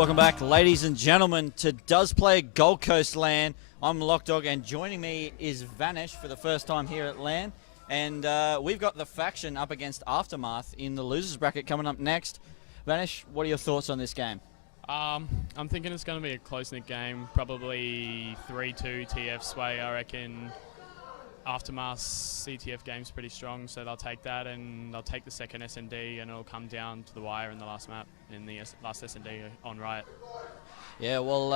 Welcome back, ladies and gentlemen, to Does Play Gold Coast LAN. I'm Lockdog, and joining me is Vanish for the first time here at LAN. And we've got the faction up against Aftermath in the losers bracket coming up next. Vanish, what are your thoughts on this game? I'm thinking it's going to be a close-knit game, probably 3-2 TF sway. I reckon Aftermath's CTF game's pretty strong, so they'll take that and they'll take the second SND, and it'll come down to the wire in the last map, in the last SND on Riot. Yeah, well,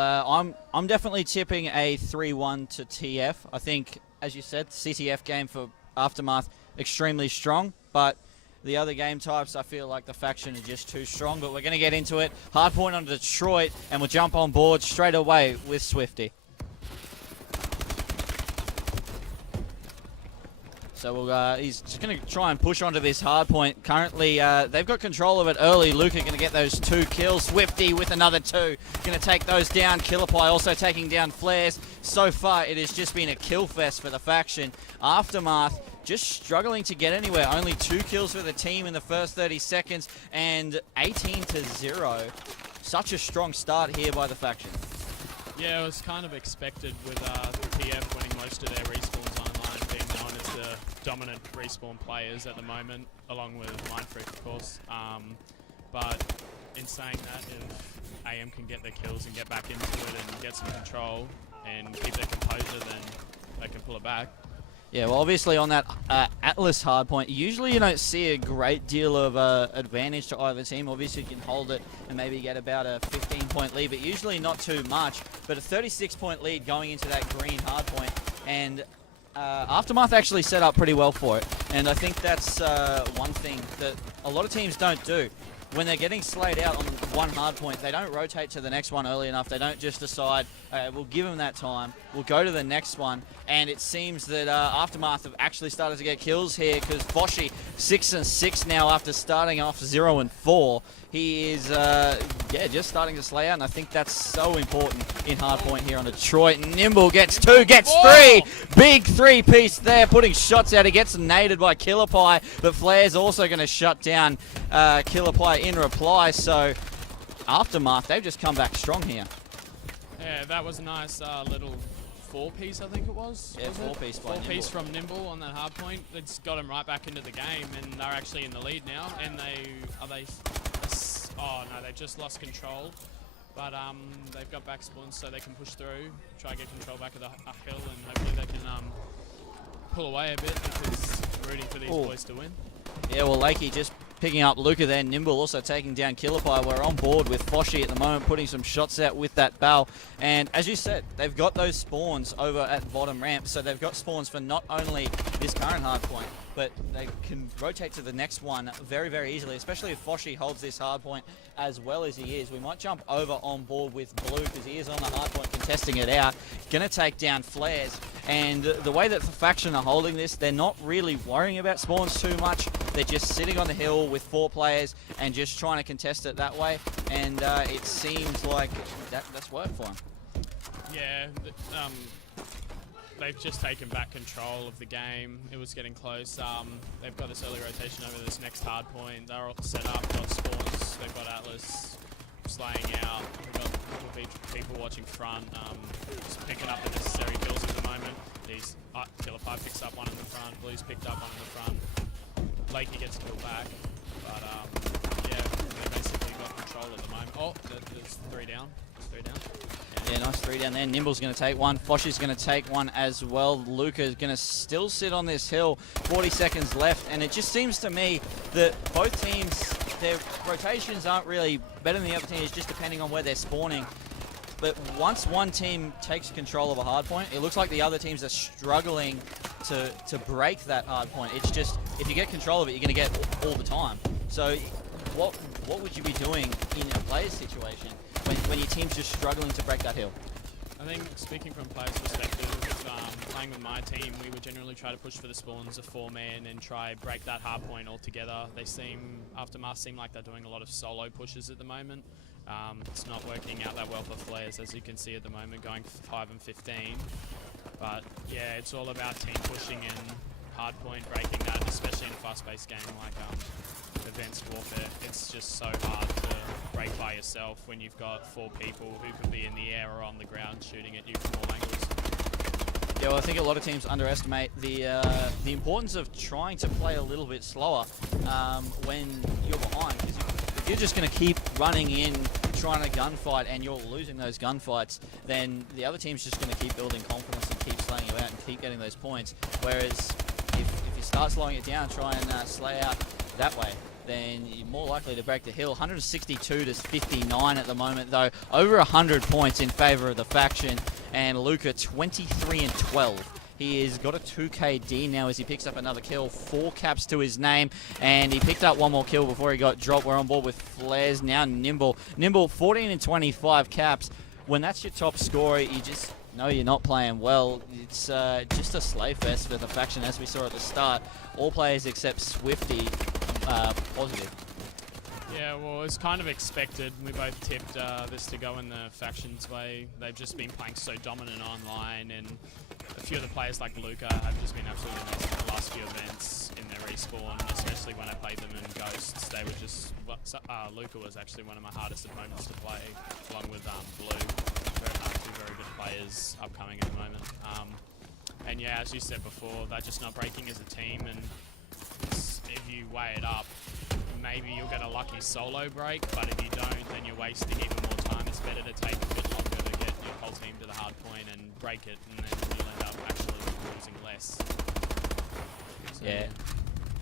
I'm definitely tipping a 3-1 to TF. I think, as you said, CTF game for Aftermath extremely strong, but the other game types, I feel like the faction are just too strong. But we're going to get into it. Hardpoint on Detroit, and we'll jump on board straight away with Swifty. So he's just going to try and push onto this hard point. Currently, they've got control of it early. Luca going to get those 2 kills. Swifty with another 2. Going to take those down. Killerpie also taking down Flares. So far, it has just been a kill fest for the faction. Aftermath just struggling to get anywhere. Only 2 kills for the team in the first 30 seconds and 18-0. Such a strong start here by the faction. Yeah, it was kind of expected with TF winning most of their respawns online, being known as the dominant respawn players at the moment, along with Mindfreak, of course. But in saying that, if AM can get their kills and get back into it and get some control and keep their composure, then they can pull it back. Yeah, well, obviously on that Atlas hardpoint, usually you don't see a great deal of advantage to either team. Obviously you can hold it and maybe get about a 15-point lead, but usually not too much. But a 36-point lead going into that green hardpoint, and Aftermath actually set up pretty well for it. And I think that's one thing that a lot of teams don't do. When they're getting slayed out on one hard point, they don't rotate to the next one early enough. They don't just decide, we'll give them that time, we'll go to the next one. And it seems that Aftermath have actually started to get kills here, because Foshi 6-6 now after starting off 0-4. He is, just starting to slay out, and I think that's so important in hardpoint here on Detroit. Nimble gets 2, gets 3! Big 3-piece there, putting shots out. He gets naded by Killerpie, but Flare's also going to shut down Killerpie in reply. So Aftermath, they've just come back strong here. Yeah, that was a nice little 4-piece, I think it was. Yeah, 4-piece by Nimble. 4-piece from Nimble on that hard point. It's got him right back into the game, and they're actually in the lead now. And they just lost control. But they've got back spawns, so they can push through, try and get control back of the hill, and hopefully they can pull away a bit, because rooting for these boys to win. Yeah, well, Lakey just picking up Luca there. Nimble also taking down Killerpie. We're on board with Foshi at the moment, putting some shots out with that Bell. And as you said, they've got those spawns over at bottom ramp, so they've got spawns for not only this current hard point, but they can rotate to the next one very, very easily, especially if Foshi holds this hard point as well as he is. We might jump over on board with Blue, because he is on the hard point contesting it out. Gonna take down Flares. And the way that the faction are holding this, they're not really worrying about spawns too much. They're just sitting on the hill with 4 players and just trying to contest it that way. And it seems like that's worked for them. Yeah, they've just taken back control of the game. It was getting close. They've got this early rotation over this next hard point. They're all set up, got spawns. They've got Atlas slaying out. We've got a couple of people watching front, just picking up the necessary kills at the moment. These Killerpie picks up one in the front. Blue's picked up one in the front. Lakey gets killed back, but yeah, they basically got control at the moment. Oh, there's 3 down. There's 3 down. Yeah, nice 3 down there. Nimble's going to take one. Foshi's going to take one as well. Luca's going to still sit on this hill. 40 seconds left, and it just seems to me that both teams, their rotations aren't really better than the other team. It's just depending on where they're spawning. But once one team takes control of a hard point, it looks like the other teams are struggling to break that hard point. It's just, if you get control of it, you're going to get all the time. So what would you be doing in a player's situation when your team's just struggling to break that hill? I think, speaking from players' perspective, playing with my team, we would generally try to push for the spawns of 4-man and try break that hard point altogether. Aftermath seem like they're doing a lot of solo pushes at the moment. It's not working out that well for Flares, as you can see at the moment, going 5-15. But yeah, it's all about team pushing and hardpoint breaking that, especially in a fast-paced game like Advanced Warfare. It's just so hard to break by yourself when you've got 4 people who could be in the air or on the ground shooting at you from all angles. Yeah, well, I think a lot of teams underestimate the importance of trying to play a little bit slower when you're behind. Because if you're just going to keep running in, trying to gunfight, and you're losing those gunfights, then the other team's just going to keep building confidence and keep slaying you out and keep getting those points. Whereas if you start slowing it down, try and slay out that way, then you're more likely to break the hill. 162 to 59 at the moment, though. Over 100 points in favor of the faction. And Luca, 23 and 12. He has got a 2 KD now as he picks up another kill. 4 caps to his name. And he picked up one more kill before he got dropped. We're on board with Flares now. Nimble, 14 and 25 caps. When that's your top scorer, you just know you're not playing well. It's just a slay fest for the faction, as we saw at the start. All players except Swifty positive. Yeah, well, it's kind of expected. We both tipped this to go in the faction's way. They've just been playing so dominant online, and a few of the players like Luca have just been absolutely amazing the last few events in their respawn, especially when I played them in Ghosts. They were just... Luca was actually one of my hardest opponents to play, along with Blue. Two very good players upcoming at the moment. And yeah, as you said before, they're just not breaking as a team, and if you weigh it up, maybe you'll get a lucky solo break, but if you don't, then you're wasting even more time. It's better to take a bit longer to get your whole team to the hard point and break it, and then you'll end up actually losing less. So, yeah.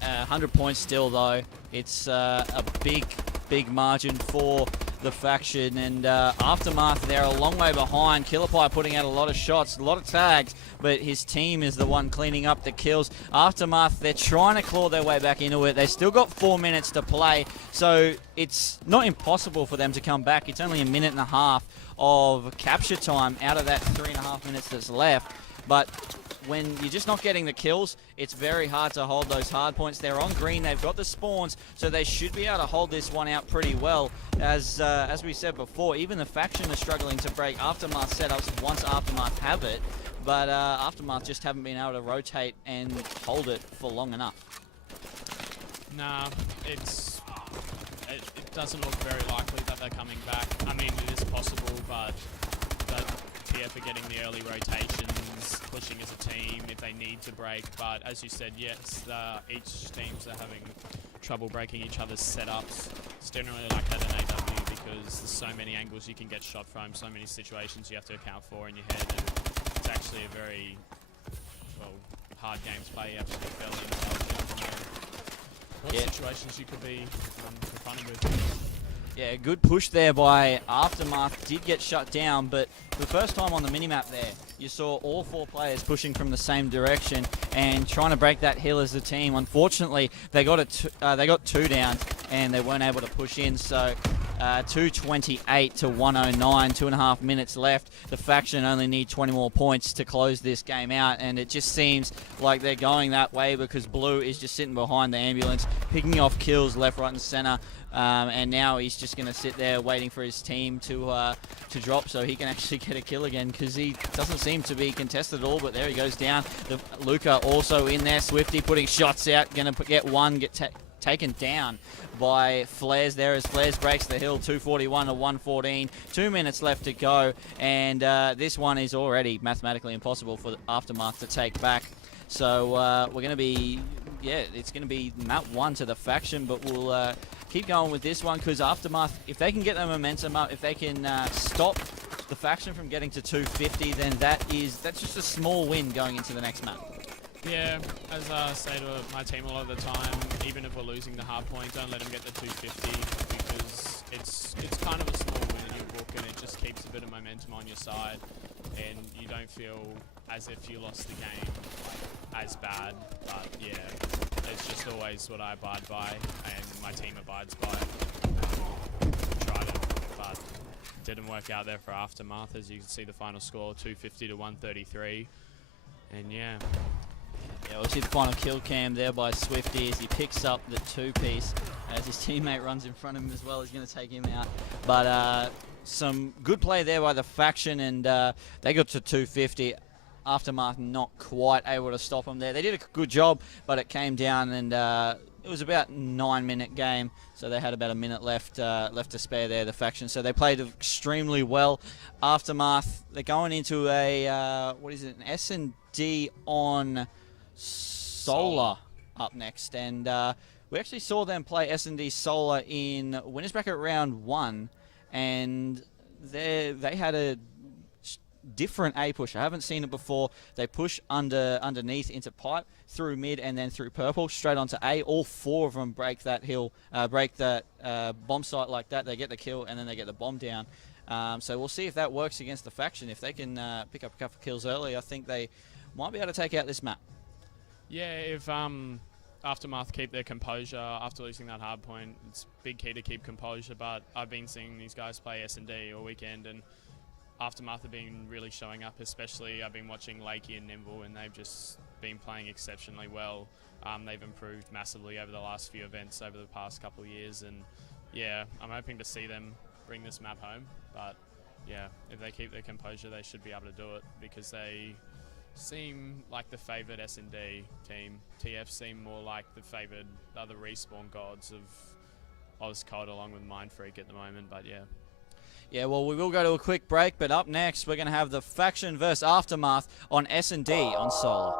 100 points still, though. It's a big margin for the faction, and Aftermath, they're a long way behind. Killerpie putting out a lot of shots, a lot of tags, but his team is the one cleaning up the kills. Aftermath, they're trying to claw their way back into it. They've still got 4 minutes to play, so it's not impossible for them to come back. It's only a minute and a half of capture time out of that 3.5 minutes that's left, but when you're just not getting the kills, it's very hard to hold those hard points. They're on green, they've got the spawns, so they should be able to hold this one out pretty well. As we said before, even the faction are struggling to break Aftermath setups once Aftermath have it, but Aftermath just haven't been able to rotate and hold it for long enough. Nah, it doesn't look very likely that they're coming back. I mean, it is possible, but TF are getting the early rotations, pushing as a team if they need to break. But as you said, yes, each teams are having trouble breaking each other's setups. It's generally like that in AW because there's so many angles you can get shot from, so many situations you have to account for in your head, and it's actually a very, well, hard game to play. You have to be fairly intelligent in what situations you could be confronted with. Yeah, good push there by Aftermath. Did get shut down, but for the first time on the minimap there, you saw all 4 players pushing from the same direction and trying to break that hill as a team. Unfortunately, they got 2 down and they weren't able to push in, so 228 to 109, 2.5 minutes left. The faction only need 20 more points to close this game out, and it just seems like they're going that way because Blue is just sitting behind the ambulance, picking off kills left, right, and center. And now he's just going to sit there waiting for his team to drop so he can actually get a kill again, because he doesn't seem to be contested at all, but there he goes down. Luca also in there, Swifty putting shots out, going to get one, taken down by Flares there as Flares breaks the hill, 241 to 114, 2 minutes left to go, and this one is already mathematically impossible for the Aftermath to take back. So we're going to be, it's going to be map 1 to the faction, but we'll keep going with this one because Aftermath, if they can get their momentum up, if they can stop the faction from getting to 250, then that's just a small win going into the next map. Yeah, as I say to my team a lot of the time, even if we're losing the hard point, don't let them get the 250 because it's kind of a small win in your book and it just keeps a bit of momentum on your side and you don't feel as if you lost the game as bad. But yeah, it's just always what I abide by and my team abides by. Tried it, but didn't work out there for Aftermath. As you can see, the final score 250 to 133, and yeah. Yeah, we'll see the final kill cam there by Swifty as he picks up the 2-piece. As his teammate runs in front of him as well, he's going to take him out. But some good play there by the faction, and they got to 250. Aftermath not quite able to stop them there. They did a good job, but it came down and it was about 9-minute game, so they had about a minute left to spare there, the faction. So they played extremely well. Aftermath, they're going into a what is it, an S&D on Solar up next, and we actually saw them play S&D Solar in winners bracket round 1, and they had a different A push. I haven't seen it before. They push underneath into pipe, through mid, and then through purple, straight onto A. All 4 of them break that hill, break that bomb site like that. They get the kill, and then they get the bomb down. So we'll see if that works against the faction. If they can pick up a couple of kills early, I think they might be able to take out this map. Yeah, if Aftermath keep their composure after losing that hard point, it's big key to keep composure. But I've been seeing these guys play S&D all weekend, and Aftermath have been really showing up. Especially I've been watching Lakey and Nimble, and they've just been playing exceptionally well. They've improved massively over the last few events over the past couple of years, and yeah, I'm hoping to see them bring this map home. But yeah, if they keep their composure, they should be able to do it, because they seem like the favoured S&D team. TF seem more like the favoured other respawn gods of OzCOD along with Mindfreak at the moment, but yeah. Yeah, well, we will go to a quick break, but up next, we're going to have the faction versus Aftermath on S&D on Solar.